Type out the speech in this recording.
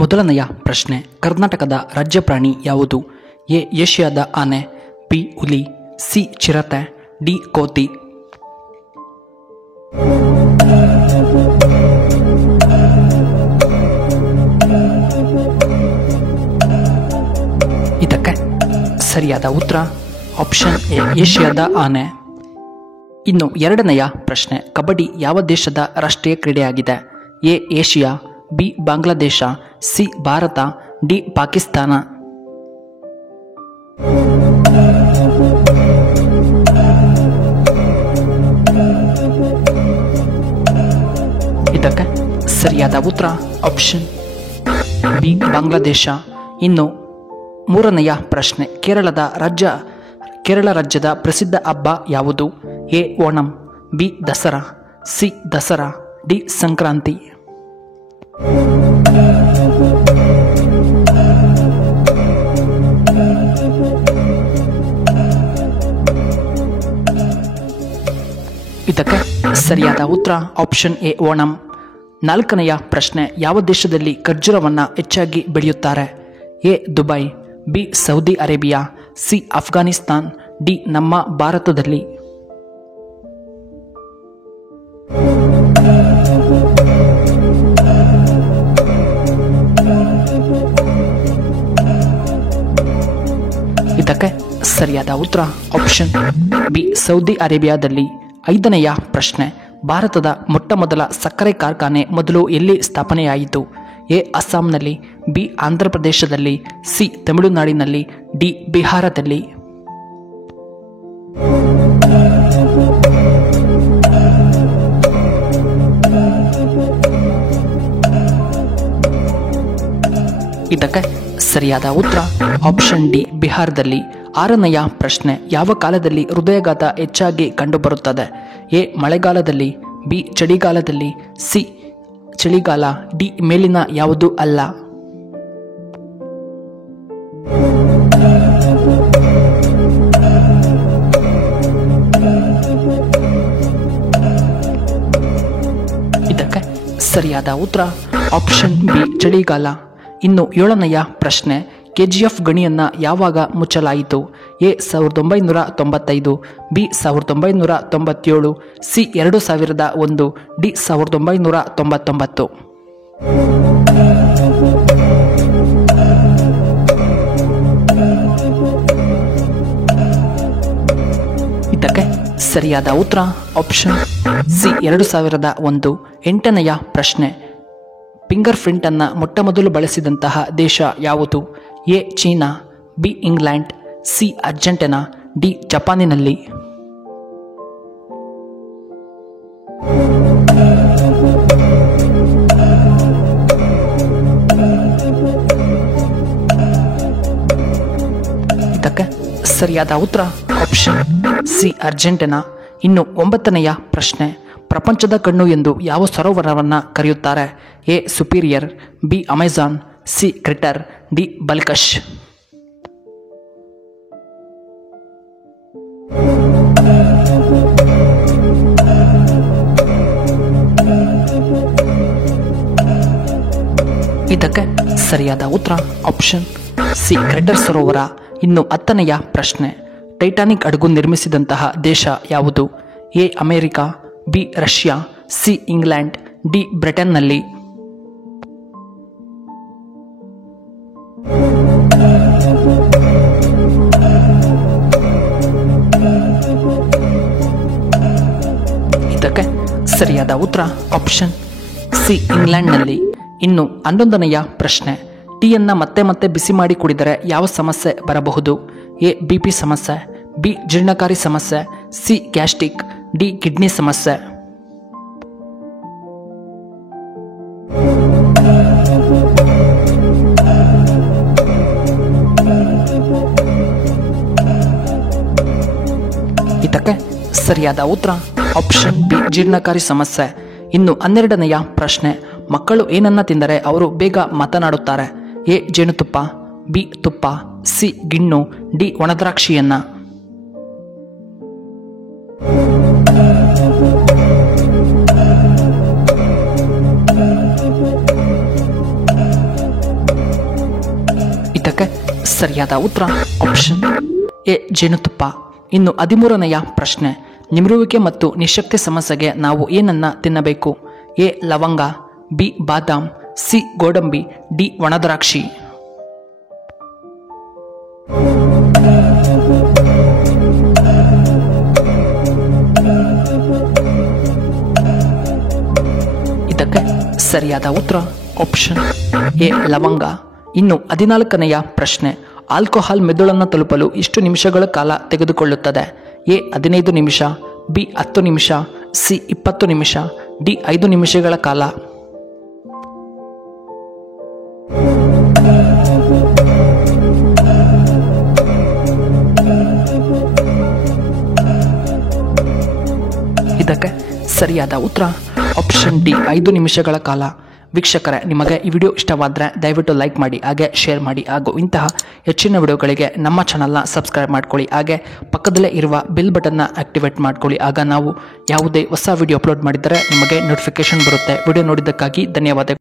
ಮೊದಲನೆಯ ಪ್ರಶ್ನೆ, ಕರ್ನಾಟಕದ ರಾಜ್ಯ ಪ್ರಾಣಿ ಯಾವುದು? ಎ ಏಷ್ಯಾದ ಆನೆ, ಬಿ ಹುಲಿ, ಸಿ ಚಿರತೆ, ಡಿ ಕೋತಿ. ಇದಕ್ಕೆ ಸರಿಯಾದ ಉತ್ತರ ಆಪ್ಷನ್ ಎ ಏಷ್ಯಾದ ಆನೆ. ಇನ್ನು ಎರಡನೆಯ ಪ್ರಶ್ನೆ, ಕಬಡ್ಡಿ ಯಾವ ದೇಶದ ರಾಷ್ಟ್ರೀಯ ಕ್ರೀಡೆಯಾಗಿದೆ? A Asia, B Bangladesh, C Bharat, D Pakistan. ಇದಕ್ಕೆ ಸರಿಯಾದ ಉತ್ತರ ಆಪ್ಷನ್ ಬಿ ಬಾಂಗ್ಲಾದೇಶ. ಇನ್ನು ಮೂರನೆಯ ಪ್ರಶ್ನೆ, ಕೇರಳ ರಾಜ್ಯದ ಪ್ರಸಿದ್ಧ ಹಬ್ಬ ಯಾವುದು? A Onam, B Dasara, C Dasara, D Sankranti. ಇದಕ್ಕೆ ಸರಿಯಾದ ಉತ್ತರ ಆಪ್ಷನ್ ಎ ಓಣಂ. ನಾಲ್ಕನೆಯ ಪ್ರಶ್ನೆ, ಯಾವ ದೇಶದಲ್ಲಿ ಖರ್ಜೂರವನ್ನು ಹೆಚ್ಚಾಗಿ ಬೆಳೆಯುತ್ತಾರೆ? A Dubai, B Saudi Arabia, C Afghanistan, D ನಮ್ಮ ಭಾರತದಲ್ಲಿ. ಇದಕ್ಕೆ ಸರಿಯಾದ ಉತ್ತರ ಆಪ್ಷನ್ ಬಿ ಸೌದಿ ಅರೇಬಿಯಾದಲ್ಲಿ. ಐದನೆಯ ಪ್ರಶ್ನೆ, ಭಾರತದ ಮೊಟ್ಟಮೊದಲ ಸಕ್ಕರೆ ಕಾರ್ಖಾನೆ ಮೊದಲು ಎಲ್ಲಿ ಸ್ಥಾಪನೆಯಾಯಿತು? ಎ ಅಸ್ಸಾಂನಲ್ಲಿ, ಬಿ ಆಂಧ್ರಪ್ರದೇಶದಲ್ಲಿ, ಸಿ ತಮಿಳುನಾಡಿನಲ್ಲಿ, ಡಿ ಬಿಹಾರದಲ್ಲಿ. ಇದಕ್ಕೆ ಸರಿಯಾದ ಉತ್ತರ ಆಪ್ಷನ್ ಡಿ ಬಿಹಾರದಲ್ಲಿ. ಆರನೆಯ ಪ್ರಶ್ನೆ, ಯಾವ ಕಾಲದಲ್ಲಿ ಹೃದಯಾಘಾತ ಹೆಚ್ಚಾಗಿ ಕಂಡುಬರುತ್ತದೆ? ಎ ಮಳೆಗಾಲದಲ್ಲಿ, ಬಿ ಚಳಿಗಾಲದಲ್ಲಿ, ಸಿ ಚಳಿಗಾಲ, ಡಿ ಮೇಲಿನ ಯಾವುದೂ ಅಲ್ಲ. ಇದಕ್ಕೆ ಸರಿಯಾದ ಉತ್ತರ ಆಪ್ಷನ್ ಬಿ ಚಳಿಗಾಲ. ಇನ್ನು ಏಳನೆಯ ಪ್ರಶ್ನೆ, KGF ಗಣಿಯನ್ನು ಯಾವಾಗ ಮುಚ್ಚಲಾಯಿತು? A 1995, B 1997, C 2001, D 1999. ಇದಕ್ಕೆ ಸರಿಯಾದ ಉತ್ತರ ಆಪ್ಷನ್ ಸಿ 2001. ಎಂಟನೆಯ ಪ್ರಶ್ನೆ, ಫಿಂಗರ್ ಪ್ರಿಂಟ್ ಅನ್ನು ಮೊಟ್ಟಮೊದಲು ಬಳಸಿದಂತಹ ದೇಶ ಯಾವುದು? A China, B England, C Argentina, D ಜಪಾನಿನಲ್ಲಿ. ಇದಕ್ಕೆ ಸರಿಯಾದ ಉತ್ತರ ಆಪ್ಷನ್ ಸಿ ಅರ್ಜೆಂಟೀನಾ. ಇನ್ನು ಒಂಬತ್ತನೆಯ ಪ್ರಶ್ನೆ, ಪ್ರಪಂಚದ ಕಣ್ಣು ಎಂದು ಯಾವ ಸರೋವರವನ್ನು ಕರೆಯುತ್ತಾರೆ? A Superior, B Amazon, C crater, D Balkhash. ಇದಕ್ಕೆ ಸರಿಯಾದ ಉತ್ತರ ಆಪ್ಷನ್ ಸಿ ಕ್ರಿಟರ್ ಸರೋವರ. ಇನ್ನು ಹತ್ತನೆಯ ಪ್ರಶ್ನೆ, ಟೈಟಾನಿಕ್ ಹಡಗು ನಿರ್ಮಿಸಿದಂತಹ ದೇಶ ಯಾವುದು? A America, B Russia, C England, D ಬ್ರಿಟನ್ನಲ್ಲಿ. ಇದಕ್ಕೆ ಸರಿಯಾದ ಉತ್ತರ ಆಪ್ಷನ್ ಸಿ ಇಂಗ್ಲೆಂಡ್ನಲ್ಲಿ. ಇನ್ನು 11ನೆಯ ಪ್ರಶ್ನೆ, ಟೀಯನ್ನು ಮತ್ತೆ ಮತ್ತೆ ಬಿಸಿ ಮಾಡಿ ಕುಡಿದರೆ ಯಾವ ಸಮಸ್ಯೆ ಬರಬಹುದು? ಎ BP ಸಮಸ್ಯೆ, ಬಿ ಜೀರ್ಣಕಾರಿ ಸಮಸ್ಯೆ, ಸಿ ಗ್ಯಾಸ್ಟ್ರಿಕ್, ಡಿ ಕಿಡ್ನಿ ಸಮಸ್ಯೆ. ಇದಕ್ಕೆ ಸರಿಯಾದ ಉತ್ತರ ಆಪ್ಷನ್ ಬಿ ಜೀರ್ಣಕಾರಿ ಸಮಸ್ಯೆ. ಇನ್ನು 12ನೆಯ ಪ್ರಶ್ನೆ, ಮಕ್ಕಳು ಏನನ್ನ ತಿಂದರೆ ಅವರು ಬೇಗ ಮಾತನಾಡುತ್ತಾರೆ? ಎ ಜೇನುತುಪ್ಪ, ಬಿ ತುಪ್ಪ, ಸಿ ಗಿಣ್ಣು, ಡಿ ಒಣದ್ರಾಕ್ಷಿಯನ್ನ. ಸರಿಯಾದ ಉತ್ತರ ಆಪ್ಷನ್ ಎ ಜೇನುತುಪ್ಪ. ಇನ್ನು 13ನೆಯ ಪ್ರಶ್ನೆ, ನಿಮಿರುವಿಕೆ ಮತ್ತು ನಿಶಕ್ತಿ ಸಮಸ್ಯೆಗೆ ನಾವು ಏನನ್ನ ತಿನ್ನಬೇಕು? ಎ ಲವಂಗ, ಬಿ ಬಾದಾಮ್, ಸಿ ಗೋಡಂಬಿ, ಡಿ ಒಣದ್ರಾಕ್ಷಿ. ಇದಕ್ಕೆ ಸರಿಯಾದ ಉತ್ತರ ಆಪ್ಷನ್ ಎ ಲವಂಗ. ಇನ್ನು 14ನೆಯ ಪ್ರಶ್ನೆ, ಆಲ್ಕೋಹಾಲ್ ಮೆದುಳನ್ನು ತಲುಪಲು ಎಷ್ಟು ನಿಮಿಷಗಳ ಕಾಲ ತೆಗೆದುಕೊಳ್ಳುತ್ತದೆ? ಎ 15 ನಿಮಿಷ, ಬಿ 10 ನಿಮಿಷ, ಸಿ 20 ನಿಮಿಷ, ಡಿ 5 ನಿಮಿಷಗಳ ಕಾಲ. ಇದಕ್ಕೆ ಸರಿಯಾದ ಉತ್ತರ ಆಪ್ಷನ್ ಡಿ 5 ನಿಮಿಷಗಳ ಕಾಲ. ವೀಕ್ಷಕರೇ, ನಿಮಗೆ ಈ ವಿಡಿಯೋ ಇಷ್ಟವಾದರೆ ದಯವಿಟ್ಟು ಲೈಕ್ ಮಾಡಿ, ಹಾಗೆ ಶೇರ್ ಮಾಡಿ, ಹಾಗೂ ಇಂತಹ ಹೆಚ್ಚಿನ ವಿಡಿಯೋಗಳಿಗೆ ನಮ್ಮ ಚಾನಲ್ನ ಸಬ್ಸ್ಕ್ರೈಬ್ ಮಾಡ್ಕೊಳ್ಳಿ. ಹಾಗೆ ಪಕ್ಕದಲ್ಲೇ ಇರುವ ಬೆಲ್ ಬಟನ್ನ ಆಕ್ಟಿವೇಟ್ ಮಾಡ್ಕೊಳ್ಳಿ. ಆಗ ನಾವು ಯಾವುದೇ ಹೊಸ ವಿಡಿಯೋ ಅಪ್ಲೋಡ್ ಮಾಡಿದರೆ ನಿಮಗೆ ನೋಟಿಫಿಕೇಶನ್ ಬರುತ್ತೆ. ವಿಡಿಯೋ ನೋಡಿದ್ದಕ್ಕಾಗಿ ಧನ್ಯವಾದಗಳು.